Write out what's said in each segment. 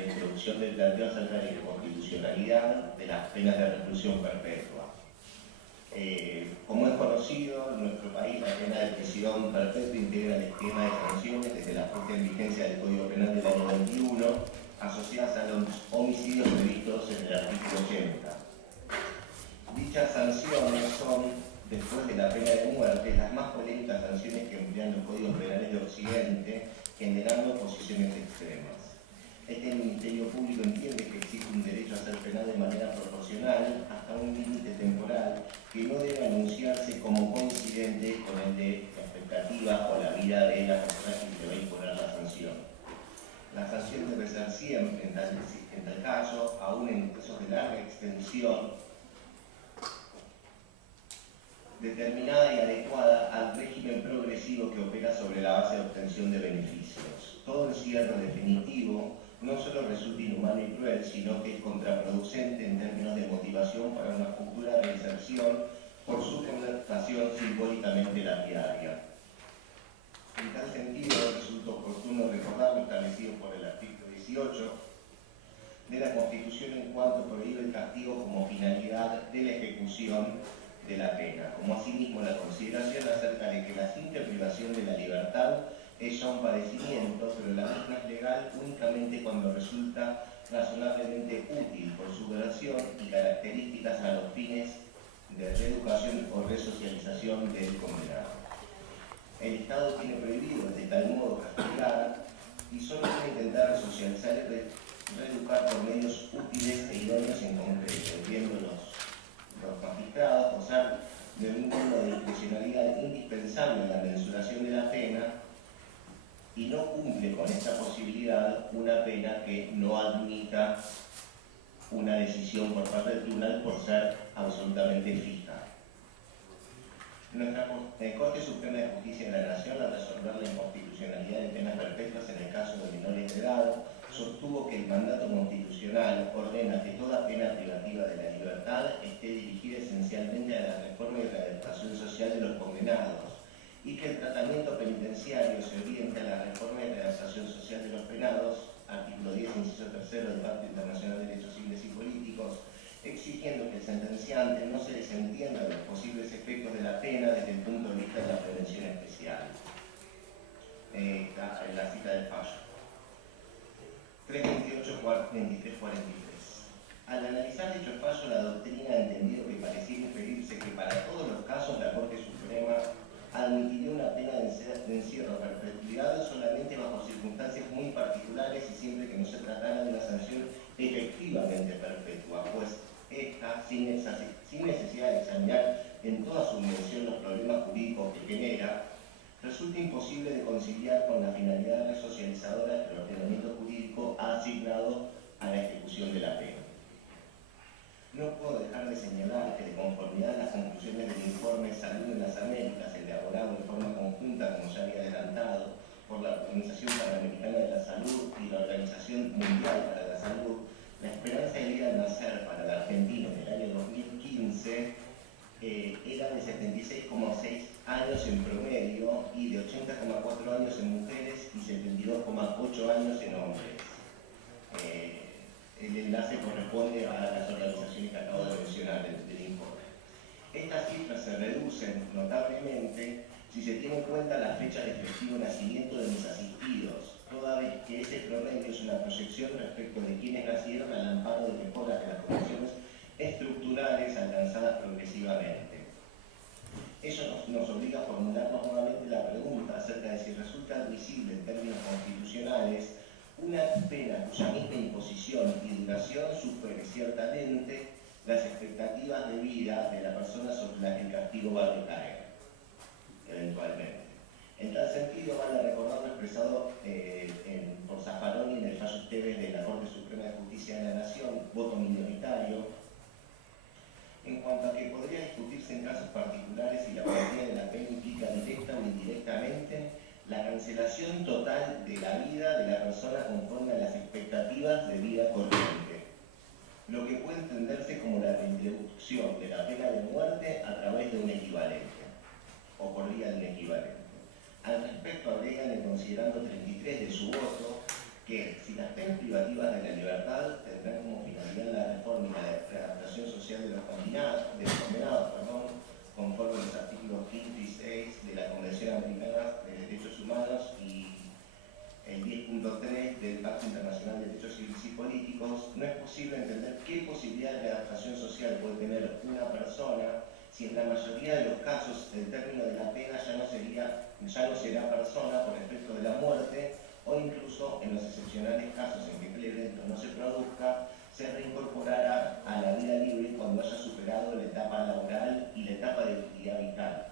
la introducción del planteo acerca de la inconstitucionalidad de las penas de reclusión perpetua. Como es conocido, en nuestro país la pena de prisión perpetua integra el esquema de sanciones desde la puesta en vigencia del Código Penal del año 21, asociadas a los homicidios previstos en el artículo 80. Dichas sanciones son, después de la pena de muerte, las más polémicas sanciones que emplean los códigos penales de Occidente, generando posiciones extremas. Este Ministerio Público entiende que existe un derecho a ser penado de manera proporcional hasta un límite temporal que no debe anunciarse como coincidente con el de la expectativa o la vida de la persona que debe imponer la sanción. La sanción debe ser siempre, en tal caso, aún en casos de larga extensión, determinada y adecuada al régimen progresivo que opera sobre la base de obtención de beneficios. Todo encierro definitivo no solo resulta inhumano y cruel, sino que es contraproducente en términos de motivación para una futura reinserción por su connotación simbólicamente lapidaria. En tal sentido, resulta oportuno recordar lo establecido por el artículo 18 de la Constitución en cuanto prohíbe el castigo como finalidad de la ejecución de la pena, como asimismo la consideración acerca de que la simple privación de la libertad es ya un padecimiento, pero la misma es legal únicamente cuando resulta razonablemente útil por su duración y características a los fines de reeducación o resocialización del condenado. El Estado tiene prohibido de tal modo castigar y solo puede intentar resocializar y reeducar por medios útiles e idóneos en concreto, viendo los magistrados gozar de un grado de discrecionalidad indispensable en la mensuración de la pena y no cumple con esta posibilidad una pena que no admita una decisión por parte del tribunal por ser absolutamente fija. Nuestra Corte Suprema de Justicia de la Nación, al resolver la inconstitucionalidad de penas perpetuas en el caso de menores de edad, sostuvo que el mandato constitucional ordena que toda pena privativa de la libertad esté dirigida esencialmente a la reforma y readaptación social de los condenados y que el tratamiento penitenciario se oriente a la reforma y readaptación social de los penados, artículo 10, inciso 3 del Pacto Internacional de Derechos Civiles y Políticos, exigiendo que el sentenciante no se desentienda de los posibles efectos de la pena desde el punto de vista de la prevención especial. La cita del fallo. 328-2343. Al analizar dicho fallo, la doctrina ha entendido que pareciera inferirse que para todos los casos la Corte Suprema admitiría una pena de encierro a perpetuidad solamente bajo circunstancias muy particulares y siempre que no se tratara de una sanción efectivamente perpetua, pues esta, sin necesidad de examinar en toda su dimensión los problemas jurídicos que genera, resulta imposible de conciliar con la finalidad resocializadora que el ordenamiento jurídico ha asignado a la ejecución de la pena. No puedo dejar de señalar que, de conformidad a las conclusiones del informe Salud en las Américas, elaborado en forma conjunta, como ya había adelantado, por la Organización Panamericana de la Salud y la Organización Mundial para la Salud, la esperanza de vida al nacer para el argentino en el año 2015 era de 76,6 años en promedio y de 80,4 años en mujeres y 72,8 años en hombres. El enlace corresponde a las organizaciones que acabo de mencionar del informe. Estas cifras se reducen notablemente si se tiene en cuenta la fecha de efectivo nacimiento de mis asistidos, toda vez que ese promedio es una proyección respecto de quienes nacieron al amparo de mejoras de las condiciones estructurales alcanzadas progresivamente. Ello nos obliga a formularnos nuevamente la pregunta acerca de si resulta admisible en términos constitucionales una pena cuya misma imposición y duración supere ciertamente las expectativas de vida de la persona sobre la que el castigo va a recaer, eventualmente. En tal sentido, vale recordar lo expresado por Zaffaroni en el fallo Esteves de la Corte Suprema de Justicia de la Nación, voto minoritario, en cuanto a que podría discutirse en casos particulares si la cuantía de la pena implica directa o indirectamente la cancelación total de la vida de la persona conforme a las expectativas de vida corriente, lo que puede entenderse como la reintroducción de la pena de muerte a través de un equivalente, o por vía de un equivalente. Al respecto, agregan el considerando 33 de su voto que si las penas privativas de la libertad tendrán como finalidad la reforma y la readaptación social de los condenados, conforme a los artículos 5 y 6 de la Convención Americana de Derechos Humanos y el 10.3 del Pacto Internacional de Derechos Civiles y Políticos, no es posible entender qué posibilidad de adaptación social puede tener una persona si en la mayoría de los casos el término de la pena ya no será persona por efecto de la muerte, o incluso en los excepcionales casos en que el evento no se produzca, se reincorporará a la vida libre cuando haya superado la etapa laboral y la etapa de utilidad vital,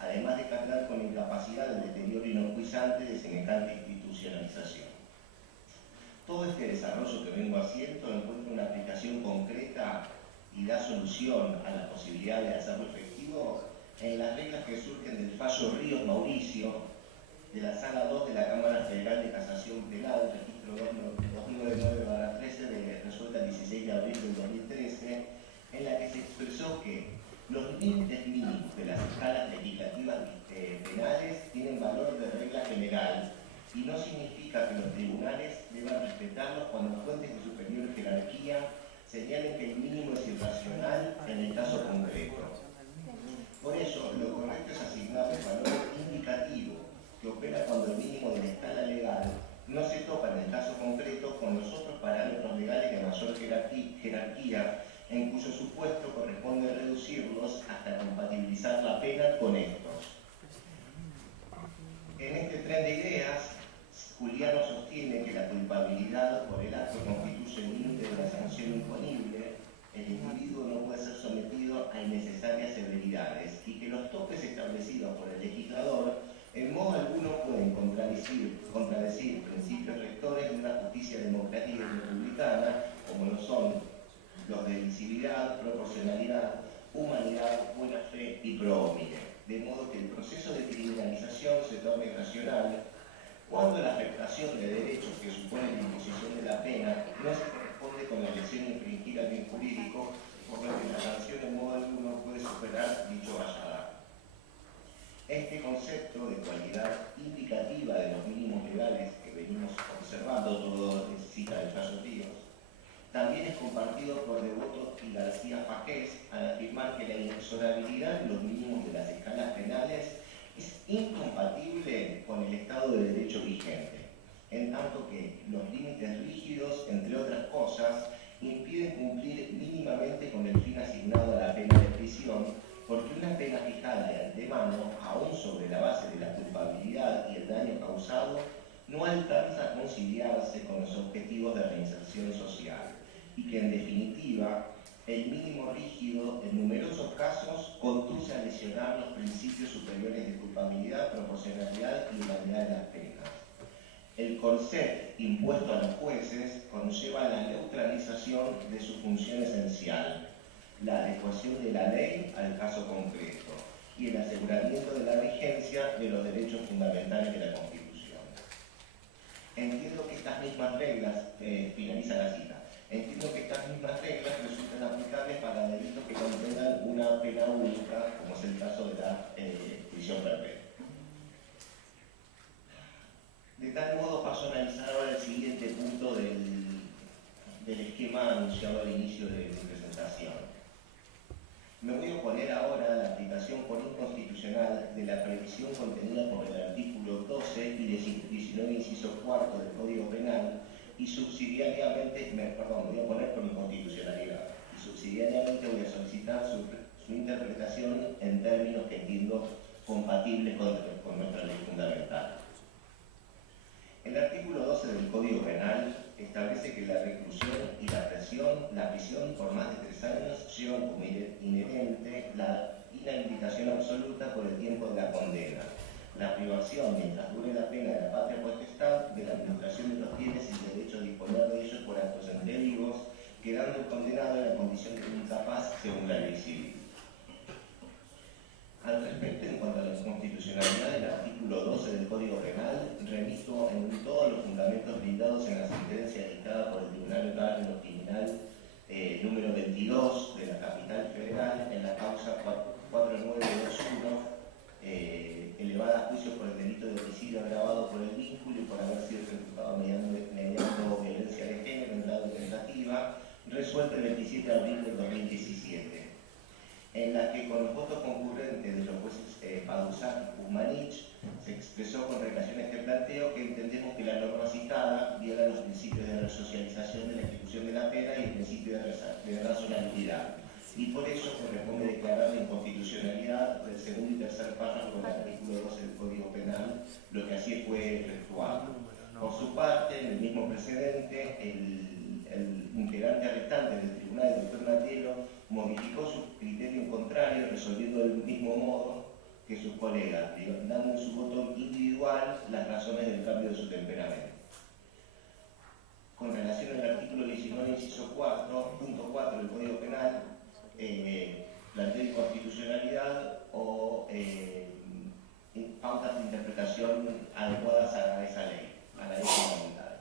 además de cargar con la incapacidad del deterioro inocuizante de semejante institucionalización. Todo este desarrollo que vengo haciendo encuentra una aplicación concreta y da solución a la posibilidad de hacerlo efectivo en las reglas que surgen del fallo Ríos Mauricio de la Sala 2 de la Cámara Federal de Casación Penal, registro 299/13 de resuelta el 16 de abril del 2013, en la que se expresó que los límites mínimos de las escalas legislativas penales tienen valor de regla general y no significa que los tribunales deban respetarlos cuando fuentes de superior jerarquía señalen que el mínimo es irracional en el caso concreto. Por eso, lo correcto es asignar el valor indicativo que opera cuando el mínimo de la escala legal no se topa en el caso concreto con los otros parámetros legales de mayor jerarquía, en cuyo supuesto corresponde reducirlos hasta compatibilizar la pena con estos. En este tren de ideas, Juliano sostiene que la culpabilidad por el acto constituye el límite de la sanción imponible, el individuo no puede ser sometido a innecesarias severidades y que los topes establecidos por el legislador en modo alguno pueden contradecir principios rectores de una justicia democrática y republicana, como lo son los de visibilidad, proporcionalidad, humanidad, buena fe y pro homine. De modo que el proceso de criminalización se torne racional cuando la afectación de derechos que supone la imposición de la pena no se corresponde con la lesión infringida al bien jurídico, por lo que la sanción en modo alguno puede superar dicho valladato. Este concepto de cualidad indicativa de los mínimos legales que venimos observando, todo cita del fallo Ríos, también es compartido por Devoto y García Pajés al afirmar que la inexorabilidad de los mínimos de las escalas penales es incompatible con el Estado de Derecho vigente, en tanto que los límites rígidos, entre otras cosas, impiden cumplir mínimamente con el fin asignado a la pena de prisión, porque una pena fijada de antemano, aún sobre la base de la culpabilidad y el daño causado, no alcanza a conciliarse con los objetivos de reinserción social, y que en definitiva el mínimo rígido en numerosos casos conduce a lesionar los principios superiores de culpabilidad, proporcionalidad y humanidad de las penas. El corset impuesto a los jueces conlleva la neutralización de su función esencial, la adecuación de la ley al caso concreto y el aseguramiento de la vigencia de los derechos fundamentales de la Constitución. Entiendo que estas mismas reglas, finaliza la cita, entiendo que estas mismas reglas resultan aplicables para delitos que contengan una pena única, como es el caso de la prisión perpetua. De tal modo paso a analizar ahora el siguiente punto del esquema anunciado al inicio de mi presentación. Me voy a oponer ahora a la aplicación por inconstitucional de la previsión contenida por el artículo 12 y 19 inciso cuarto del Código Penal y subsidiariamente, voy a oponer por inconstitucionalidad y subsidiariamente voy a solicitar su interpretación en términos que entiendo compatibles con nuestra ley fundamental. El artículo 12 del Código Penal establece que la reclusión y la prisión por más de 3 años llevan como inherente la inhabilitación absoluta por el tiempo de la condena, la privación mientras dure la pena de la patria potestad, de la administración de los bienes y el derecho a disponer de ellos por actos indebidos, quedando el condenado en la condición de incapaz según la ley civil. Al respecto, en cuanto a la inconstitucionalidad del artículo 12 del Código Penal, remito en todos los fundamentos brindados en la sentencia dictada por el Tribunal Oral Criminal número 22 de la Capital Federal en la causa 4921, elevada a juicio por el delito de homicidio agravado por el vínculo y por haber sido ejecutado mediante administrativa resuelta el 27 de abril del 2017, en la que con los votos concurrentes de los jueces Paduzán y Kuzmanich se expresó con relación a este planteo que entendemos que la norma citada viola los principios de resocialización de la ejecución de la pena y el principio de razonabilidad, y por eso corresponde declarar la inconstitucionalidad del segundo y tercer párrafo del artículo 12 del Código Penal, lo que así fue efectuado. Por su parte, en el mismo precedente, el integrante restante del tribunal, el doctor Natielo, modificó su criterio contrario, resolviendo del mismo modo que sus colegas, dando en su voto individual las razones del cambio de su temperamento. Con relación al artículo 19, inciso 4, punto 4 del Código Penal, plantea inconstitucionalidad o pautas de interpretación adecuadas a esa ley, a la ley fundamental.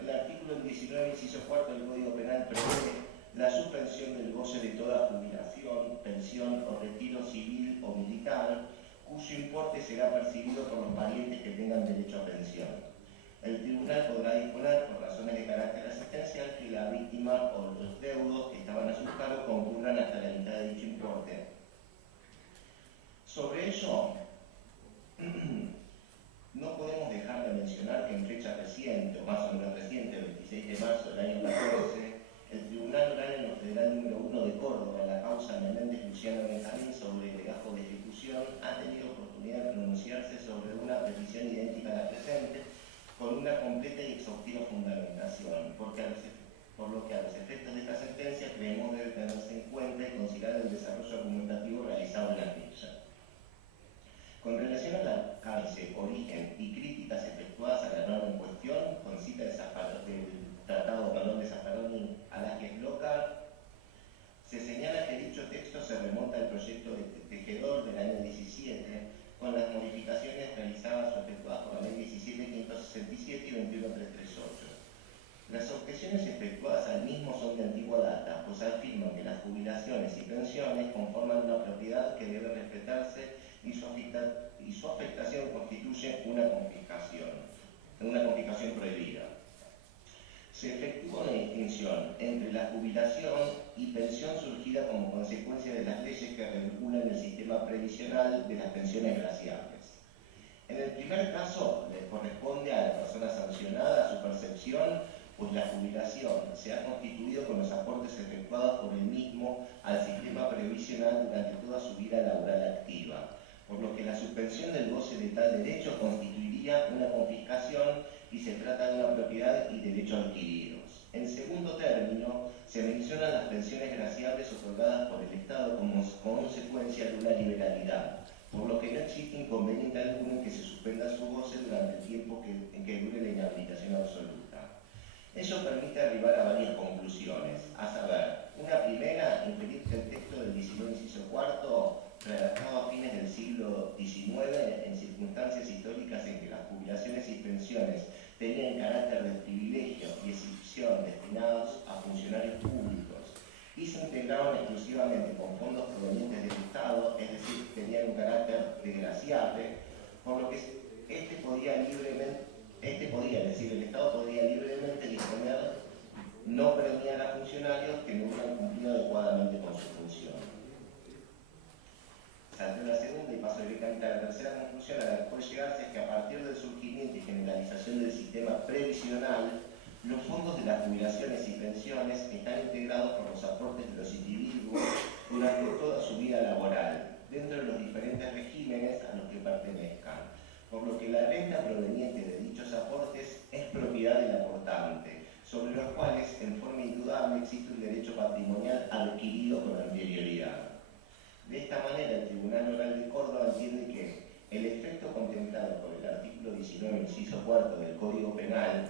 El artículo 19, inciso 4 del Código Penal prevé la suspensión del goce de toda jubilación, pensión o retiro civil o militar, cuyo importe será percibido por los parientes que tengan derecho a pensión. El tribunal podrá disponer, por razones de carácter asistencial, que la víctima o los deudos que estaban a su cargo concurran hasta la mitad de dicho importe. Sobre ello, no podemos dejar de mencionar que en fecha reciente, o más o menos reciente, el 26 de marzo del año 14, el Tribunal Oral en lo Federal número 1 de Córdoba, la causa Menéndez Luciano Benjamín sobre legajo de ejecución, ha tenido oportunidad de pronunciarse sobre una petición idéntica a la presente, con una completa y exhaustiva fundamentación, por lo que a los efectos de esta sentencia creemos debe tenerse en cuenta y considerar el desarrollo argumentativo realizado en la misma. Con relación al alcance, origen y críticas efectuadas a la norma en cuestión, con cita del Tratado de Zaffaroni a la que es local, se señala que dicho texto se remonta al proyecto de Tejedor del año 17, con las modificaciones realizadas o efectuadas por la ley 17.567 y 21.338. Las objeciones efectuadas al mismo son de antigua data, pues afirman que las jubilaciones y pensiones conforman una propiedad que debe respetarse y su afectación constituye una confiscación prohibida. Se efectúa una distinción entre la jubilación y pensión surgida como consecuencia de las leyes que regulan el sistema previsional de las pensiones graciables. En el primer caso, le corresponde a la persona sancionada su percepción, pues la jubilación se ha constituido con los aportes efectuados por el mismo al sistema previsional durante toda su vida laboral activa, por lo que la suspensión del goce de tal derecho constituiría una confiscación y se trata de una propiedad y derecho adquiridos. En segundo término, se mencionan las pensiones graciables otorgadas por el Estado como consecuencia de una liberalidad, por lo que no existe inconveniente alguno en que se suspenda su goce durante el tiempo en que dure la inhabilitación absoluta. Ello permite arribar a varias conclusiones, a saber, una primera, inferir que el texto del 19 inciso cuarto, redactado a fines del siglo XIX, en circunstancias históricas en que las jubilaciones y pensiones tenían carácter de privilegio y exhibición destinados a funcionarios públicos y se integraban exclusivamente con fondos provenientes del Estado, es decir, tenían un carácter desgraciable, por lo que el Estado podía libremente disponer no premiar a funcionarios que no hubieran cumplido adecuadamente con su función. Salteo la segunda y paso directamente a la tercera conclusión a la que puede llegarse es que a partir del surgimiento y generalización del sistema previsional, los fondos de las jubilaciones y pensiones están integrados por los aportes de los individuos durante toda su vida laboral, dentro de los diferentes regímenes a los que pertenezcan, por lo que la renta proveniente de dichos aportes es propiedad del aportante, sobre los cuales en forma indudable existe un derecho patrimonial adquirido con anterioridad. De esta manera, el Tribunal Oral de Córdoba entiende que el efecto contemplado por el artículo 19, inciso 4 del Código Penal,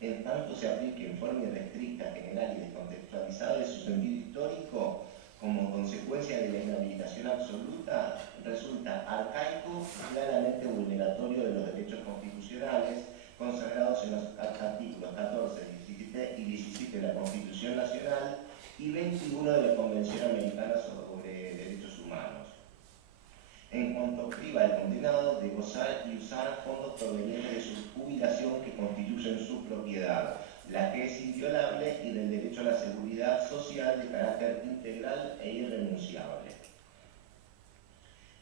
en tanto se aplique en forma irrestricta, general y descontextualizada de su sentido histórico, como consecuencia de la inhabilitación absoluta, resulta arcaico y claramente vulneratorio de los derechos constitucionales consagrados en los artículos 14, 17 y 17 de la Constitución Nacional y 21 de la Convención Americana sobre Derechos Humanos, en cuanto priva al condenado de gozar y usar fondos provenientes de su jubilación que constituyen su propiedad, la que es inviolable, y del derecho a la seguridad social de carácter integral e irrenunciable,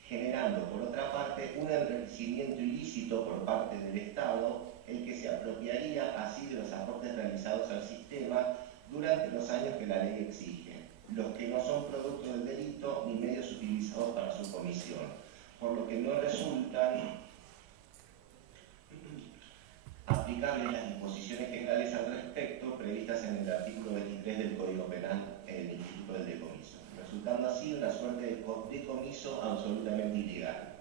generando, por otra parte, un enriquecimiento ilícito por parte del Estado, el que se apropiaría así de los aportes realizados al sistema durante los años que la ley exige, los que no son producto del delito ni medios utilizados para su comisión, por lo que no resultan aplicables las disposiciones generales al respecto previstas en el artículo 23 del Código Penal del Instituto del Decomiso, resultando así una suerte de decomiso absolutamente ilegal.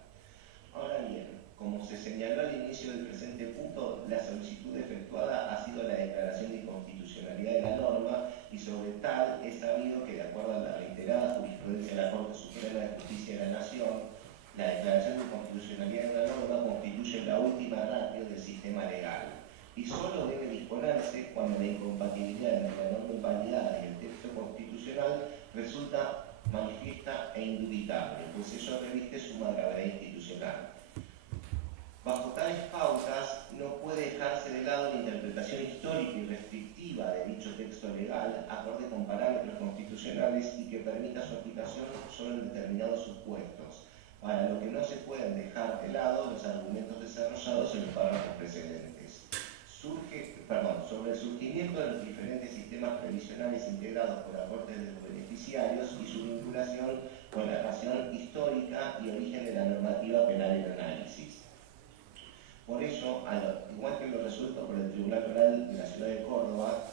Ahora bien, como se señaló al inicio del presente punto, la solicitud efectuada ha sido la declaración de inconstitucionalidad de la norma, y sobre tal es sabido que, de acuerdo a la reiterada jurisprudencia de la Corte Suprema de Justicia de la Nación, la declaración de inconstitucionalidad de una norma constituye la última ratio del sistema legal y solo debe disponerse cuando la incompatibilidad entre la norma invalidada y el texto constitucional resulta manifiesta e indubitable, pues ello reviste suma gravedad institucional. Bajo tales pautas, no puede dejarse de lado la interpretación histórica y restrictiva de dicho texto legal, acorde con parámetros constitucionales y que permita su aplicación solo en determinados supuestos, para lo que no se pueden dejar de lado los argumentos desarrollados en los párrafos precedentes. Sobre el surgimiento de los diferentes sistemas previsionales integrados por aportes de los beneficiarios y su vinculación con la razón histórica y origen de la normativa penal en análisis. Por ello, igual que lo resuelto por el Tribunal Penal de la Ciudad de Córdoba,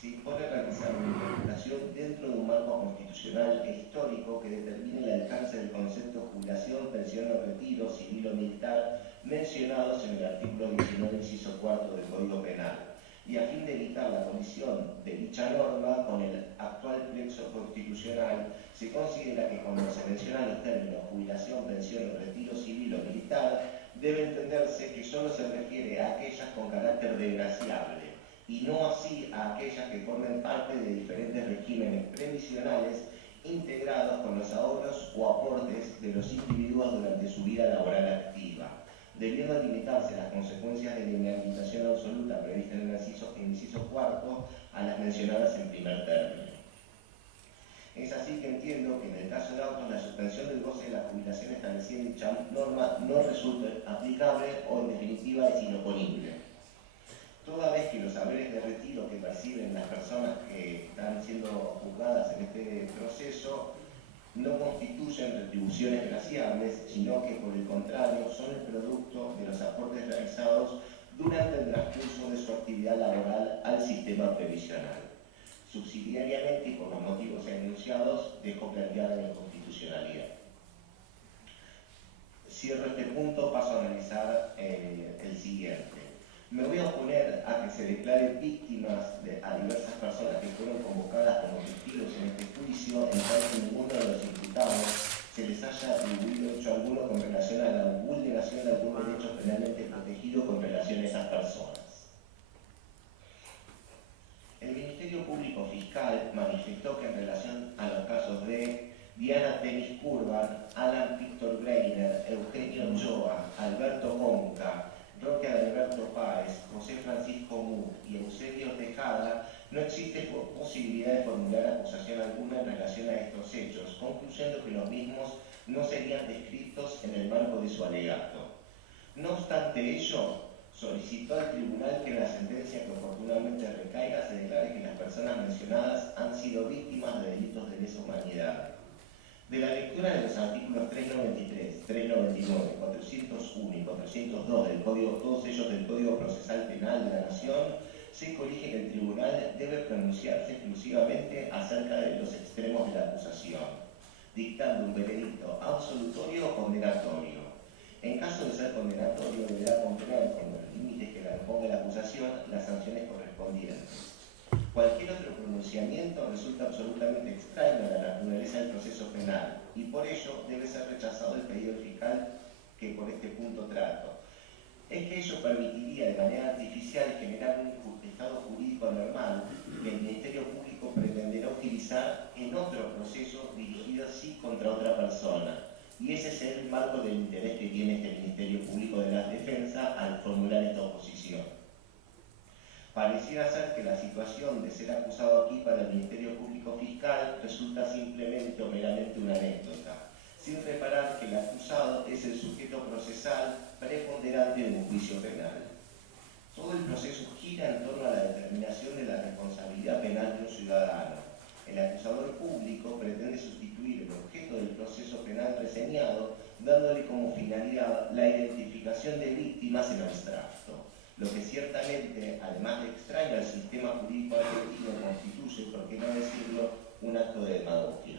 se impone realizar una interpretación dentro de un marco constitucional e histórico que determine el alcance del concepto jubilación, pensión o retiro, civil o militar, mencionados en el artículo 19, inciso 4 del Código Penal, y a fin de evitar la colisión de dicha norma con el actual plexo constitucional, se considera que cuando se mencionan los términos jubilación, pensión o retiro civil o militar, debe entenderse que solo se refiere a aquellas con carácter desgraciable, y no así a aquellas que formen parte de diferentes regímenes previsionales integrados con los ahorros o aportes de los individuos durante su vida laboral activa, debiendo limitarse las consecuencias de la inhabilitación absoluta prevista en el inciso cuarto a las mencionadas en primer término. Es así que entiendo que en el caso de autos la suspensión del goce de la jubilación establecida en dicha norma no resulta aplicable o en definitiva es inoponible, toda vez que los haberes de retiro que perciben las personas que están siendo juzgadas en este proceso no constituyen retribuciones graciables, sino que por el contrario son el producto de los aportes realizados durante el transcurso de su actividad laboral al sistema previsional. Subsidiariamente y por los motivos enunciados, dejo planteada la inconstitucionalidad. Cierro este punto, paso a analizar el siguiente. Me voy a oponer a que se declare víctimas a diversas personas que fueron convocadas como testigos en este juicio, en tal que ninguno de los imputados se les haya atribuido hecho alguno con relación a la vulneración de algún derecho penalmente protegido con relación a esas personas. El Ministerio Público Fiscal manifestó que en relación a los casos de Diana Tenis Curban, Alan Víctor Greiner, Eugenio Ochoa, Alberto Monca, Roque Adalberto Páez, José Francisco Mu y Eusebio Tejada, no existe posibilidad de formular acusación alguna en relación a estos hechos, concluyendo que los mismos no serían descritos en el marco de su alegato. No obstante ello, solicitó al tribunal que en la sentencia que oportunamente recaiga se declare que las personas mencionadas han sido víctimas de delitos de lesa humanidad. De la lectura de los artículos 393, 399, 401 y 402 del Código, todos ellos del Código Procesal Penal de la Nación, se colige que el tribunal debe pronunciarse exclusivamente acerca de los extremos de la acusación, dictando un veredicto absolutorio o condenatorio. En caso de ser condenatorio, deberá contener, con los límites que le imponga la acusación, las sanciones correspondientes. Cualquier otro pronunciamiento resulta absolutamente extraño a la naturaleza del proceso penal y por ello debe ser rechazado el pedido fiscal que por este punto trato. Es que ello permitiría de manera artificial generar un estado jurídico normal que el Ministerio Público pretenderá utilizar en otro proceso dirigido sí contra otra persona. Y ese es el marco del interés que tiene este Ministerio Público de la Defensa al formular esta oposición. Pareciera ser que la situación de ser acusado aquí para el Ministerio Público Fiscal resulta simplemente o meramente una anécdota, sin reparar que el acusado es el sujeto procesal preponderante de un juicio penal. Todo el proceso gira en torno a la determinación de la responsabilidad penal de un ciudadano. El acusador público pretende sustituir el objeto del proceso penal reseñado, dándole como finalidad la identificación de víctimas en abstracto, lo que ciertamente, además de extraño al sistema jurídico argentino, constituye, por qué no decirlo, un acto de demagogia.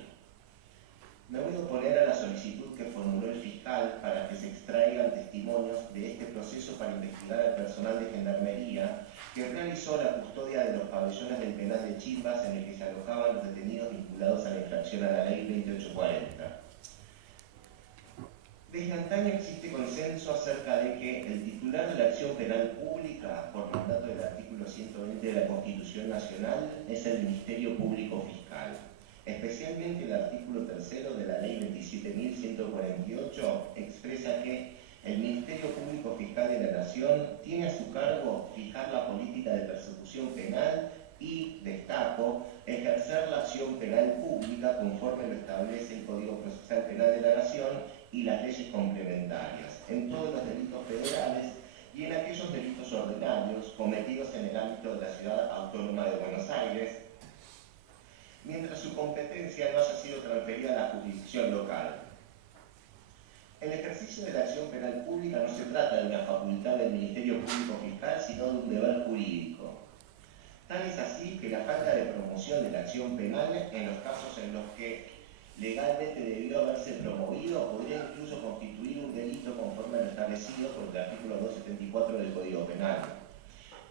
Me voy a oponer a la solicitud que formuló el fiscal para que se extraigan testimonios de este proceso para investigar al personal de Gendarmería que realizó la custodia de los pabellones del penal de Chimbas en el que se alojaban los detenidos vinculados a la infracción a la ley 2840. Desde antaño existe consenso acerca de que el titular de la acción penal pública, por mandato del artículo 120 de la Constitución Nacional, es el Ministerio Público Fiscal. Especialmente el artículo 3 de la ley 27.148 expresa que el Ministerio Público Fiscal de la Nación tiene a su cargo fijar la política de persecución penal y, destaco, ejercer la acción penal pública conforme lo establece el Código Procesal Penal de la Nación y las leyes complementarias, en todos los delitos federales y en aquellos delitos ordinarios cometidos en el ámbito de la Ciudad Autónoma de Buenos Aires, mientras su competencia no haya sido transferida a la jurisdicción local. El ejercicio de la acción penal pública no se trata de una facultad del Ministerio Público Fiscal, sino de un deber jurídico. Tal es así que la falta de promoción de la acción penal en los casos en los que legalmente debió haberse promovido podría incluso constituir un delito conforme a lo establecido por el artículo 274 del Código Penal.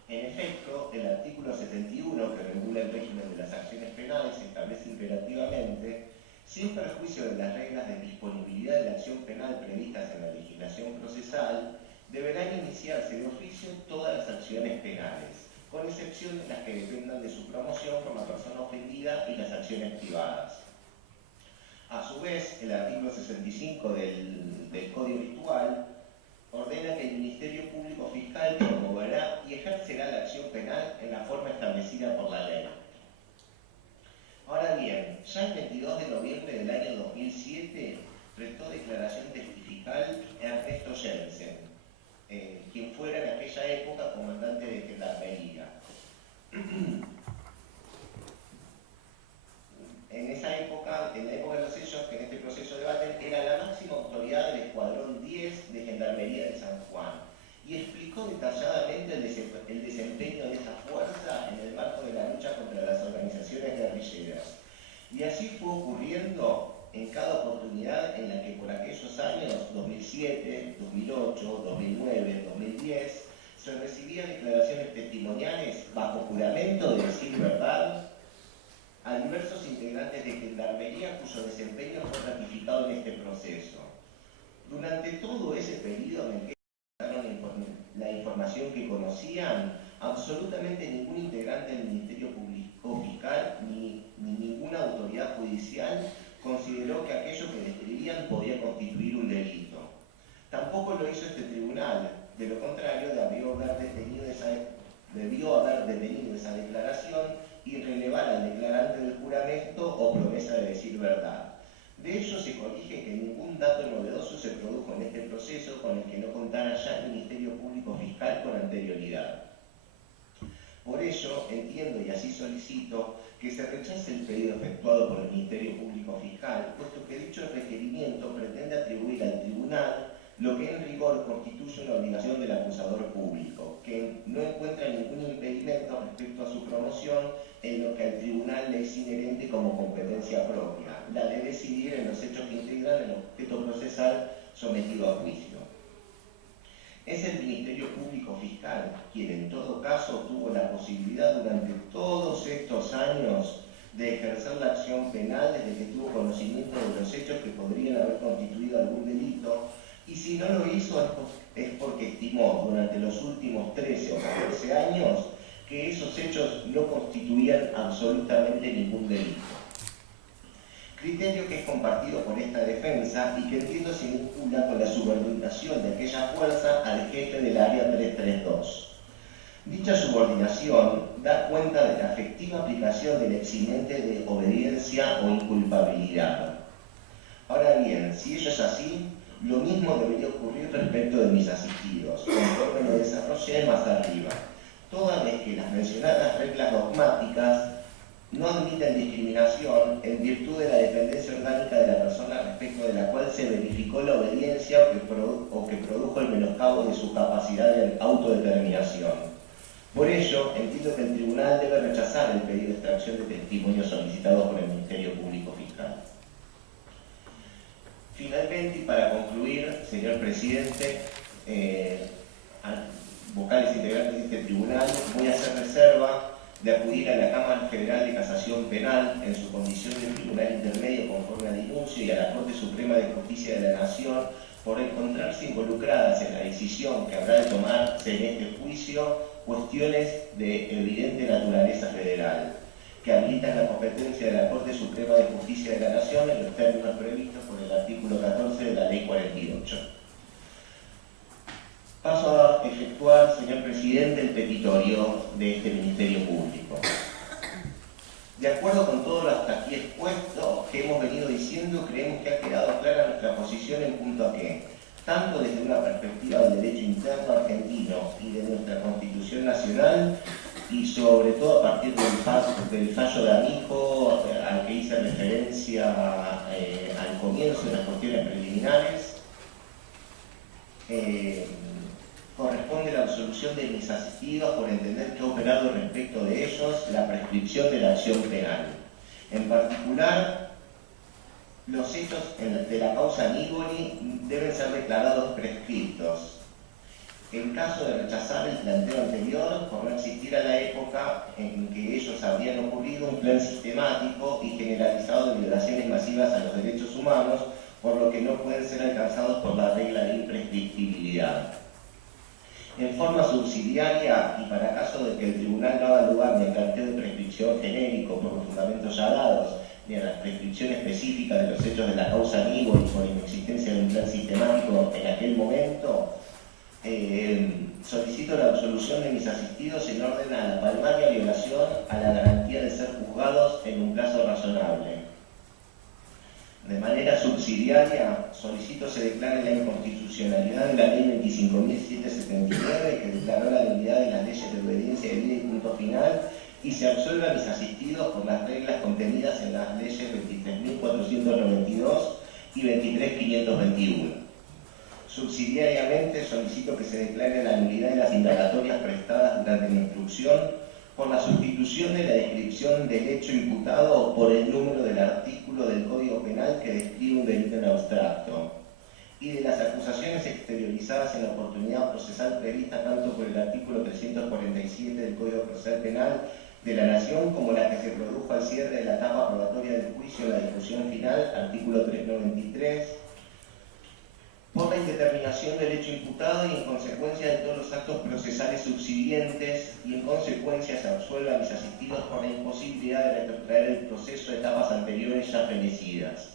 En efecto, el artículo 71, que regula el régimen de las acciones penales, establece imperativamente, sin perjuicio de las reglas de disponibilidad de la acción penal previstas en la legislación procesal, deberán iniciarse de oficio todas las acciones penales, con excepción de las que dependan de su promoción por la persona ofendida y las acciones privadas. A su vez, el artículo 65 del Código Virtual ordena que el Ministerio Público Fiscal promoverá y ejercerá la acción penal en la forma establecida por la ley. Ahora bien, ya el 22 de noviembre del año 2007 prestó declaración testifical Ernesto Jensen, quien fuera en aquella época comandante de Gendarmería. En esa época, en la época de los hechos que en este proceso debaten, era la máxima autoridad del Escuadrón 10 de Gendarmería de San Juan y explicó detalladamente el desempeño de esa fuerza en el marco de la lucha contra las organizaciones guerrilleras. Y así fue ocurriendo en cada oportunidad en la que por aquellos años, 2007, 2008, 2009, 2010, se recibían declaraciones testimoniales bajo juramento de decir verdad a diversos integrantes de Gendarmería cuyo desempeño fue ratificado en este proceso. Durante todo ese periodo en el que la información que conocían, absolutamente ningún integrante del Ministerio Público Fiscal ni ninguna autoridad judicial consideró que aquello que describían podía constituir un delito. Tampoco lo hizo este tribunal, de lo contrario debió haber detenido esa declaración y relevar al declarante del juramento o promesa de decir verdad. De ello se corrige que ningún dato novedoso se produjo en este proceso con el que no contara ya el Ministerio Público Fiscal con anterioridad. Por ello, entiendo y así solicito que se rechace el pedido efectuado por el Ministerio Público Fiscal, puesto que dicho requerimiento pretende atribuir al tribunal lo que en rigor constituye una obligación del acusador público, que no encuentra ningún impedimento respecto a su promoción en lo que al tribunal le es inherente como competencia propia, la de decidir en los hechos que integran el objeto procesal sometido a juicio. Es el Ministerio Público Fiscal quien en todo caso tuvo la posibilidad durante todos estos años de ejercer la acción penal desde que tuvo conocimiento de los hechos que podrían haber constituido algún delito, y si no lo hizo es porque estimó durante los últimos 13 o 14 años que esos hechos no constituían absolutamente ningún delito. Criterio que es compartido por esta defensa y que entiendo se vincula con la subordinación de aquella fuerza al jefe del área 332. Dicha subordinación da cuenta de la efectiva aplicación del eximente de obediencia o inculpabilidad. Ahora bien, si ello es así, lo mismo debería ocurrir respecto de mis asistidos, conforme lo desarrollé más arriba, toda vez que las mencionadas reglas dogmáticas no admiten discriminación en virtud de la dependencia orgánica de la persona respecto de la cual se verificó la obediencia o que produjo el menoscabo de su capacidad de autodeterminación. Por ello, entiendo que el tribunal debe rechazar el pedido de extracción de testimonio solicitado por el Ministerio Público Fiscal. Finalmente, y para concluir, señor presidente, vocales integrantes de este tribunal, voy a hacer reserva de acudir a la Cámara Federal de Casación Penal en su condición de tribunal intermedio conforme al denuncio y a la Corte Suprema de Justicia de la Nación por encontrarse involucradas en la decisión que habrá de tomarse en este juicio cuestiones de evidente naturaleza federal, que habilitan la competencia de la Corte Suprema de Justicia de la Nación en los términos previstos por el artículo 14 de la Ley 48. Paso a efectuar, señor presidente, el petitorio de este Ministerio Público. De acuerdo con todo lo hasta aquí expuesto que hemos venido diciendo, creemos que ha quedado clara nuestra posición en punto a que, tanto desde una perspectiva del derecho interno argentino y de nuestra Constitución Nacional, y sobre todo a partir del fallo de Amijo al que hice referencia al comienzo de las cuestiones preliminares, corresponde la absolución de mis asistidos por entender que ha operado respecto de ellos la prescripción de la acción penal. En particular, los hechos de la causa Nigoli deben ser declarados prescriptos. En caso de rechazar el planteo anterior, por no existir a la época en que ellos habrían ocurrido un plan sistemático y generalizado de violaciones masivas a los derechos humanos, por lo que no pueden ser alcanzados por la regla de imprescriptibilidad. En forma subsidiaria, y para caso de que el tribunal no haga lugar ni al planteo de prescripción genérico por los fundamentos ya dados, ni a la prescripción específica de los hechos de la causa Nigoli por inexistencia de un plan sistemático en aquel momento, solicito la absolución de mis asistidos en orden a la palmaria violación a la garantía de ser juzgados en un plazo razonable. De manera subsidiaria, solicito se declare la inconstitucionalidad de la Ley 25.779, que declaró la nulidad de las leyes de obediencia debida y punto final, y se absuelva a mis asistidos por las reglas contenidas en las leyes 23.492 y 23.521. Subsidiariamente, solicito que se declare la nulidad de las indagatorias prestadas durante la instrucción por la sustitución de la descripción del hecho imputado por el número del artículo del Código Penal que describe un delito en abstracto, y de las acusaciones exteriorizadas en la oportunidad procesal prevista tanto por el artículo 347 del Código Procesal Penal de la Nación como la que se produjo al cierre de la etapa probatoria del juicio en la discusión final, artículo 393, por la indeterminación del hecho imputado y en consecuencia de todos los actos procesales subsiguientes, y en consecuencia se absuelve a mis asistidos por la imposibilidad de retrotraer el proceso a etapas anteriores ya fenecidas.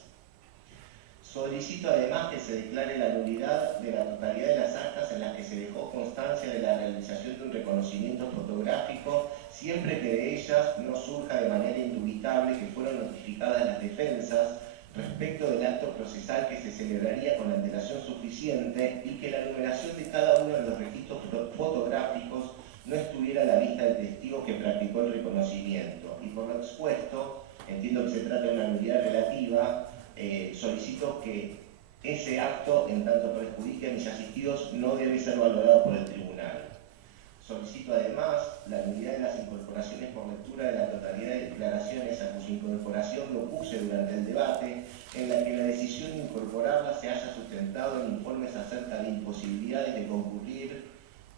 Solicito además que se declare la nulidad de la totalidad de las actas en las que se dejó constancia de la realización de un reconocimiento fotográfico, siempre que de ellas no surja de manera indubitable que fueron notificadas las defensas respecto del acto procesal que se celebraría con antelación suficiente y que la numeración de cada uno de los registros fotográficos no estuviera a la vista del testigo que practicó el reconocimiento. Y por lo expuesto, entiendo que se trata de una nulidad relativa, solicito que ese acto, en tanto perjudique a mis asistidos, no debe ser valorado por el tribunal. Solicito además la nulidad de las incorporaciones por lectura de la totalidad de declaraciones a cuya incorporación me opuse durante el debate, en la que la decisión de incorporarlas se haya sustentado en informes acerca de imposibilidades de concurrir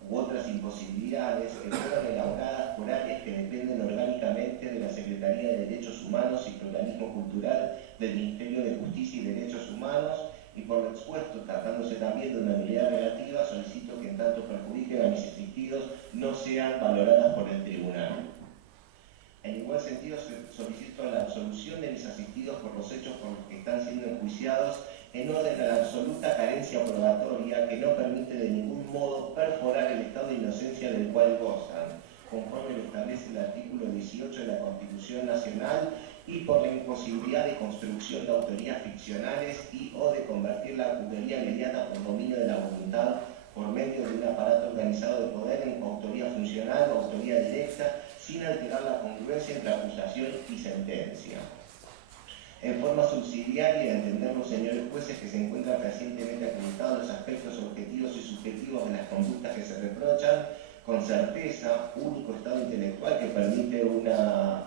u otras imposibilidades que fueron elaboradas por áreas que dependen orgánicamente de la Secretaría de Derechos Humanos y Pluralismo Cultural del Ministerio de Justicia y Derechos Humanos, y por lo expuesto, tratándose también de una nulidad relativa, solicito que en tanto perjudiquen a mis asistidos no sean valoradas por el tribunal. En igual sentido, solicito la absolución de mis asistidos por los hechos por los que están siendo enjuiciados en orden a la absoluta carencia probatoria que no permite de ningún modo perforar el estado de inocencia del cual gozan. conforme lo establece el artículo 18 de la Constitución Nacional, y por la imposibilidad de construcción de autorías ficcionales y o de convertir la autoría mediata por dominio de la voluntad por medio de un aparato organizado de poder en autoría funcional o autoría directa, sin alterar la congruencia entre acusación y sentencia. En forma subsidiaria, entender los señores jueces que se encuentran recientemente acreditados los aspectos objetivos y subjetivos de las conductas que se reprochan, con certeza, único estado intelectual que permite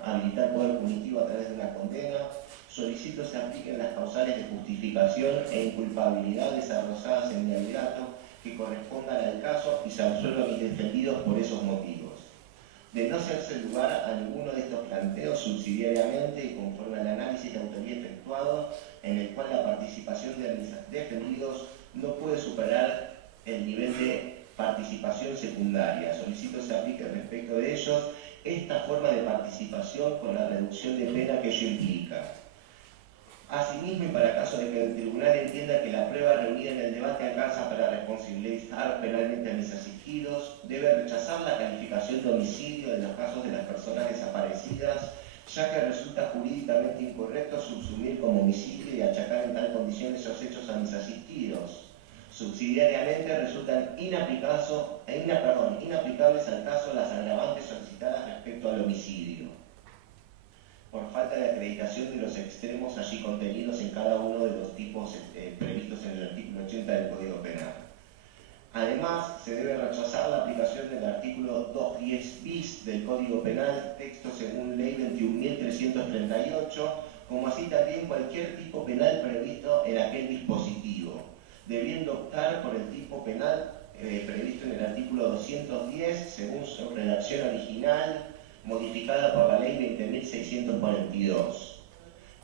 habilitar poder punitivo a través de una condena, solicito se apliquen las causales de justificación e inculpabilidad desarrolladas en mi alegato que correspondan al caso y se absuelvan mis defendidos por esos motivos. De no hacerse lugar a ninguno de estos planteos subsidiariamente y conforme al análisis de autoría efectuado, en el cual la participación de mis defendidos no puede superar el nivel de participación secundaria. Solicito se aplique respecto de ellos esta forma de participación con la reducción de pena que ello implica. Asimismo, y para caso de que el tribunal entienda que la prueba reunida en el debate alcanza para responsabilizar penalmente a mis asistidos, debe rechazar la calificación de homicidio de los casos de las personas desaparecidas, ya que resulta jurídicamente incorrecto subsumir como homicidio y achacar en tal condición esos hechos a mis asistidos. Subsidiariamente resultan inaplicables al caso las agravantes solicitadas respecto al homicidio, por falta de acreditación de los extremos allí contenidos en cada uno de los tipos previstos en el artículo 80 del Código Penal. Además, se debe rechazar la aplicación del artículo 210 bis del Código Penal, texto según Ley 21.338, como así también cualquier tipo penal previsto en aquel dispositivo, debiendo optar por el tipo penal previsto en el artículo 210, según su redacción original, modificada por la Ley 20.642.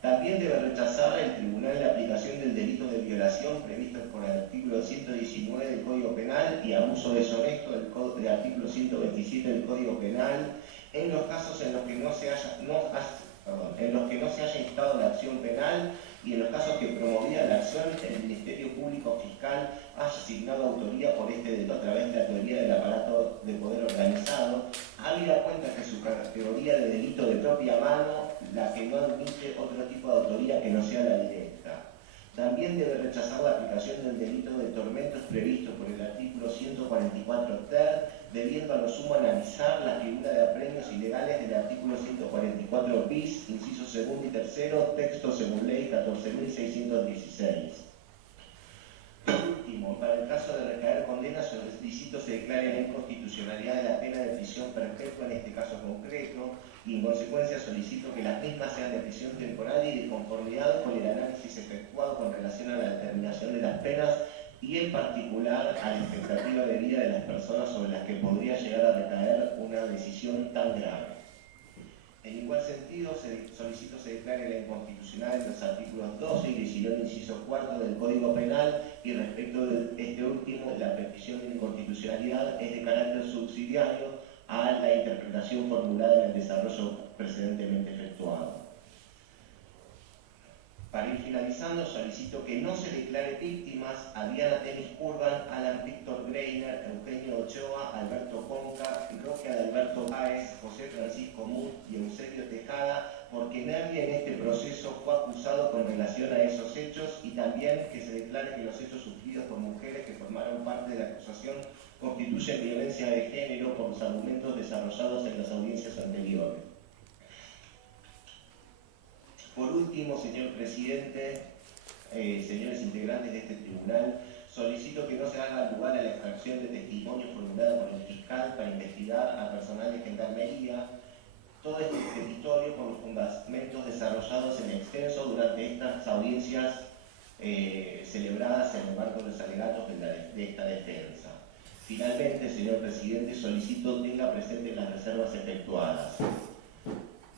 También debe rechazar el tribunal la aplicación del delito de violación previsto por el artículo 119 del Código Penal y abuso deshonesto del artículo 127 del Código Penal en los casos en los que no se haya instado la acción penal y en los casos que promovía la acción el Ministerio Público Fiscal haya asignado autoría por este delito a través de la teoría del aparato de poder organizado, habida cuenta que su categoría de delito de propia mano, la que no admite otro tipo de autoría que no sea la directa. También debe rechazar la aplicación del delito de tormentos previsto por el artículo 144 ter, debiendo a lo sumo analizar la figura de apremios ilegales del artículo 144 bis, inciso segundo y tercero, texto según Ley 14.616. Por último, para el caso de recaer condena, solicito se declare la inconstitucionalidad de la pena de prisión perpetua en este caso concreto, y en consecuencia solicito que las mismas sean de prisión temporal y de conformidad con el análisis efectuado con relación a la determinación de las penas y en particular a la expectativa de vida de las personas sobre las que podría llegar a recaer una decisión tan grave. En igual sentido, solicito se declare la inconstitucional en los artículos 12 y 19, inciso cuarto del Código Penal, y respecto de este último, la petición de inconstitucionalidad es de carácter subsidiario a la interpretación formulada en el desarrollo precedentemente efectuado. Para ir finalizando, solicito que no se declare víctimas a Diana Tenis Urban, Alan Víctor Greiner, Eugenio Ochoa, Alberto Conca, Roque Adalberto Páez, José Francisco Mut y Eusebio Tejada, porque nadie en este proceso fue acusado con relación a esos hechos, y también que se declare que los hechos sufridos por mujeres que formaron parte de la acusación constituyen violencia de género por los argumentos desarrollados en las audiencias anteriores. Por último, señor presidente, señores integrantes de este tribunal, solicito que no se haga lugar a la extracción de testimonio formulado por el fiscal para investigar al personal de Gendarmería, todo este territorio por los fundamentos desarrollados en extenso durante estas audiencias celebradas en el marco de los alegatos de esta defensa. Finalmente, señor presidente, solicito tenga presente las reservas efectuadas.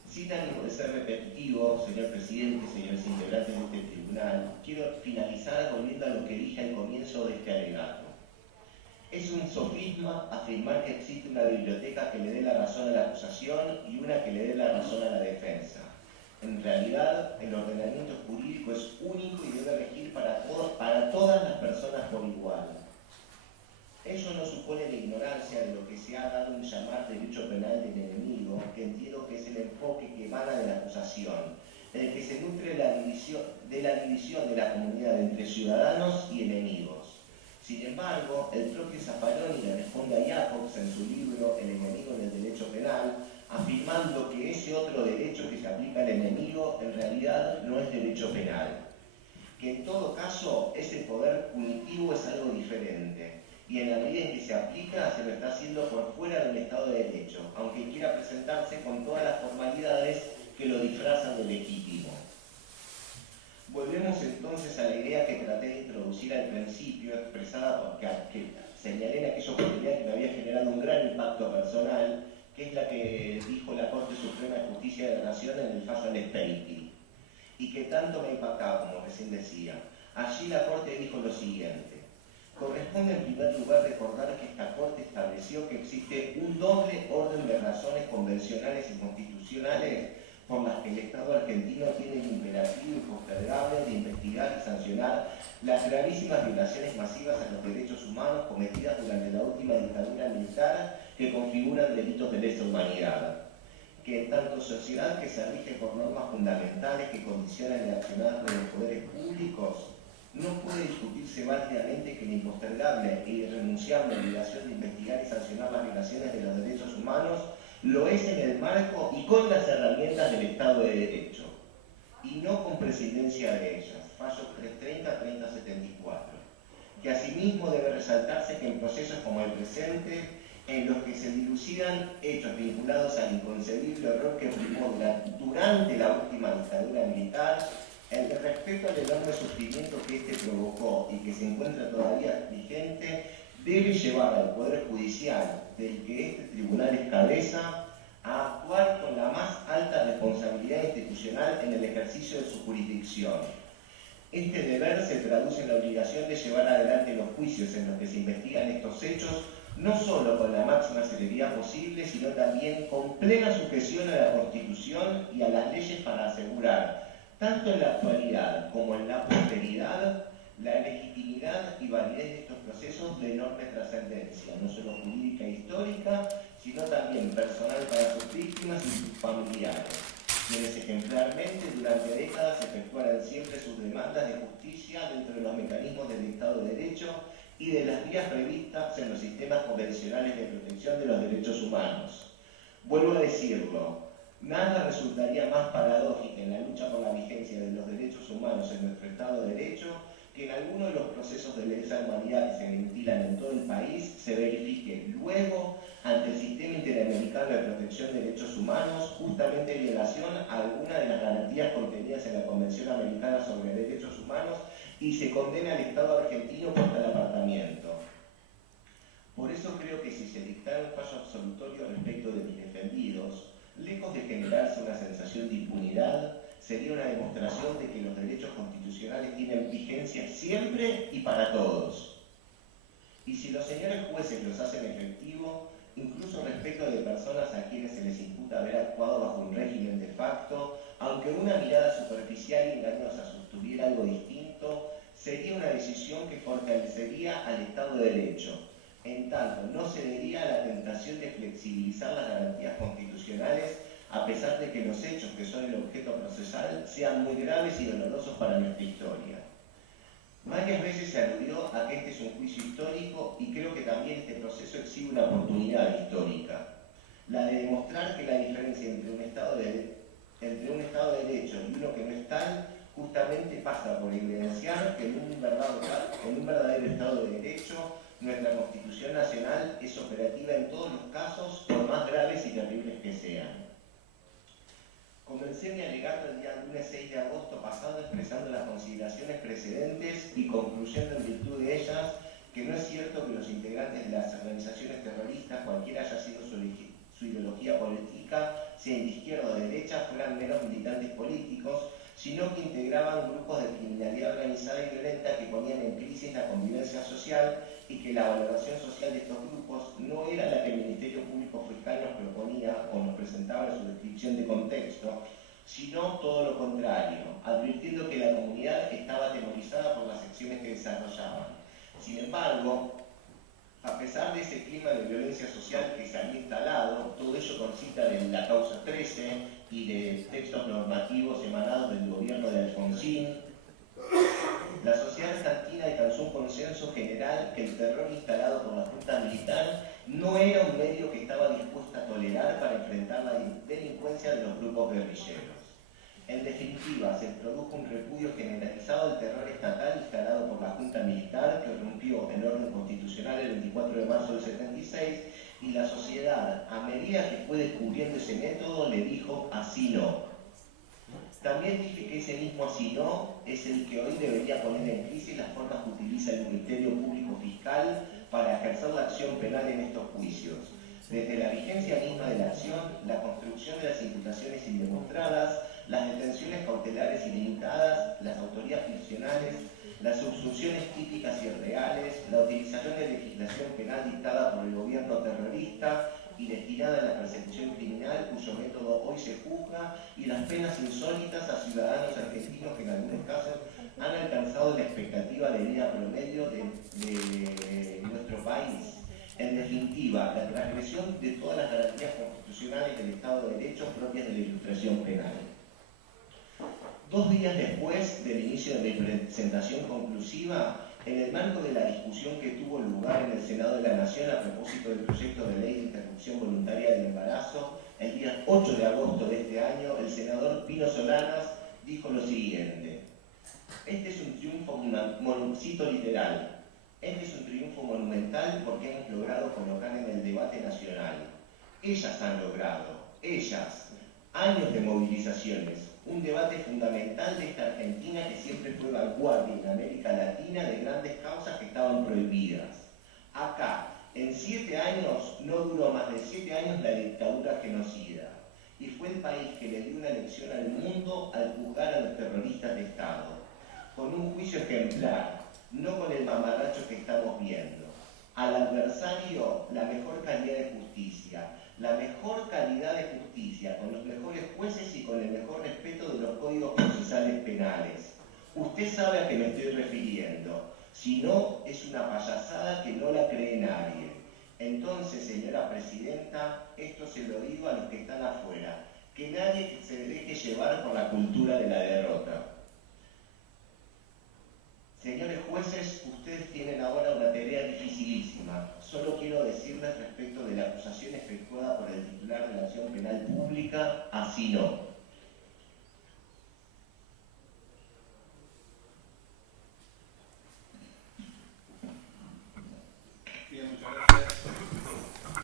Sin ánimo de ser repetitivo, señor presidente, señores integrantes de este tribunal, quiero finalizar volviendo a lo que dije al comienzo de este alegato. Es un sofisma afirmar que existe una biblioteca que le dé la razón a la acusación y una que le dé la razón a la defensa. En realidad, el ordenamiento jurídico es único y debe regir para todas las personas por igual. Eso no supone la ignorancia de lo que se ha dado en llamar derecho penal del enemigo, que entiendo que es el enfoque que emana de la acusación, el que se nutre de la división de la comunidad entre ciudadanos y enemigos. Sin embargo, el propio Zaffaroni le responde a Jacobs en su libro El enemigo en el derecho penal, afirmando que ese otro derecho que se aplica al enemigo en realidad no es derecho penal, que en todo caso ese poder punitivo es algo diferente, y en la medida en que se aplica se lo está haciendo por fuera del Estado de Derecho, aunque quiera presentarse con todas las formalidades que lo disfrazan de legítimo. Volvemos entonces a la idea que traté de introducir al principio, expresada porque señalé en aquella oportunidad que me había generado un gran impacto personal, que es la que dijo la Corte Suprema de Justicia de la Nación en el fallo Speiti, y que tanto me impactaba, como recién decía. Allí la Corte dijo lo siguiente: corresponde en primer lugar recordar que esta Corte estableció que existe un doble orden de razones convencionales y constitucionales por las que el Estado argentino tiene el imperativo impostergable de investigar y sancionar las gravísimas violaciones masivas a los derechos humanos cometidas durante la última dictadura militar, que configuran delitos de lesa humanidad. Que en tanto sociedad que se rige por normas fundamentales que condicionan el accionar de los poderes públicos, no puede discutirse válidamente que la impostergable e irrenunciable obligación de investigar y sancionar las violaciones de los derechos humanos lo es en el marco y con las herramientas del Estado de Derecho, y no con presidencia de ellas. Fallos 330-3074. Que asimismo debe resaltarse que en procesos como el presente, en los que se dilucidan hechos vinculados al inconcebible horror que primó durante la última dictadura militar, el respeto al enorme sufrimiento que éste provocó y que se encuentra todavía vigente, debe llevar al Poder Judicial, del que este tribunal es cabeza, a actuar con la más alta responsabilidad institucional en el ejercicio de su jurisdicción. Este deber se traduce en la obligación de llevar adelante los juicios en los que se investigan estos hechos, no solo con la máxima celeridad posible, sino también con plena sujeción a la Constitución y a las leyes para asegurar, tanto en la actualidad como en la posteridad, la legitimidad y validez de estos procesos de enorme trascendencia, no solo jurídica e histórica, sino también personal para sus víctimas y sus familiares, quienes ejemplarmente durante décadas efectuaron siempre sus demandas de justicia dentro de los mecanismos del Estado de Derecho y de las vías previstas en los sistemas convencionales de protección de los derechos humanos. Vuelvo a decirlo, nada resultaría más paradójico en la lucha por la vigencia de los derechos humanos en nuestro Estado de Derecho que en alguno de los procesos de lesa humanidad que se ventilan en todo el país se verifique luego ante el Sistema Interamericano de Protección de Derechos Humanos justamente en violación a alguna de las garantías contenidas en la Convención Americana sobre Derechos Humanos y se condena al Estado argentino por tal apartamiento. Por eso creo que si se dictara un fallo absolutorio respecto de mis defendidos, lejos de generarse una sensación de impunidad, sería una demostración de que los derechos constitucionales tienen vigencia siempre y para todos. Y si los señores jueces los hacen efectivo, incluso respecto de personas a quienes se les imputa haber actuado bajo un régimen de facto, aunque una mirada superficial y engañosa sostuviera algo distinto, sería una decisión que fortalecería al Estado de Derecho. En tanto, no cedería a la tentación de flexibilizar las garantías constitucionales, a pesar de que los hechos que son el objeto procesal sean muy graves y dolorosos para nuestra historia. Varias veces se aludió a que este es un juicio histórico y creo que también este proceso exhibe una oportunidad histórica, la de demostrar que la diferencia entre un Estado de Derecho y uno que no es tal justamente pasa por evidenciar que en un verdadero Estado de Derecho nuestra Constitución Nacional es operativa en todos los casos, por más graves y terribles que sean. Comencé mi alegato el día lunes 6 de agosto pasado expresando las consideraciones precedentes y concluyendo en virtud de ellas que no es cierto que los integrantes de las organizaciones terroristas, cualquiera haya sido su ideología política, sean de izquierda o de derecha, fueran meros militantes políticos, sino que integraban grupos de criminalidad organizada y violenta que ponían en crisis la convivencia social y que la valoración social de estos grupos no era la que el Ministerio Público Fiscal nos proponía o nos presentaba en su descripción de contexto, sino todo lo contrario, advirtiendo que la comunidad estaba atemorizada por las acciones que desarrollaban. Sin embargo, A pesar de ese clima de violencia social que se había instalado, todo ello consiste en la causa 13 y de textos normativos emanados del gobierno de Alfonsín. La sociedad argentina alcanzó un consenso general que el terror instalado por la Junta Militar no era un medio que estaba dispuesta a tolerar para enfrentar la delincuencia de los grupos guerrilleros. En definitiva, se produjo un repudio generalizado al terror estatal instalado por la Junta Militar, que rompió el orden constitucional el 24 de marzo del 76, y la sociedad, a medida que fue descubriendo ese método, le dijo así no. También dije que ese mismo así no es el que hoy debería poner en crisis las formas que utiliza el Ministerio Público Fiscal para ejercer la acción penal en estos juicios. Desde la vigencia misma de la acción, la construcción de las imputaciones indemostradas, las detenciones cautelares ilimitadas, las autorías ficcionales, las subsunciones típicas y reales, la utilización de legislación penal dictada por el gobierno terrorista y destinada a la persecución criminal, cuyo método hoy se juzga, y las penas insólitas a ciudadanos argentinos que en algunos casos han alcanzado la expectativa de vida promedio de nuestro país. En definitiva, la transgresión de todas las garantías constitucionales del Estado de Derecho propias de la Ilustración penal. 2 días después del inicio de mi presentación conclusiva, en el marco de la discusión que tuvo lugar en el Senado de la Nación a propósito del proyecto de ley de interrupción voluntaria del embarazo, el día 8 de agosto de este año, el senador Pino Solanas dijo lo siguiente: este es un triunfo, cito literal, este es un triunfo monumental porque hemos logrado colocar en el debate nacional. Ellas han logrado, ellas, años de movilizaciones, un debate fundamental de esta Argentina que siempre fue vanguardia en América Latina de grandes causas que estaban prohibidas. Acá, en 7 años, no duró más de 7 años la dictadura genocida, y fue el país que le dio una lección al mundo al juzgar a los terroristas de Estado, con un juicio ejemplar, no con el mamarracho que estamos viendo. Al adversario, la mejor calidad de justicia, la mejor calidad de justicia, con los mejores jueces y con el mejor respeto de los códigos procesales penales. Usted sabe a qué me estoy refiriendo. Si no, es una payasada que no la cree nadie. Entonces, señora presidenta, esto se lo digo a los que están afuera, que nadie se deje llevar por la cultura de la derrota. Señores jueces, ustedes tienen ahora una tarea dificilísima. Solo quiero decirles respecto de la acusación efectuada por el titular de la acción penal pública, así no.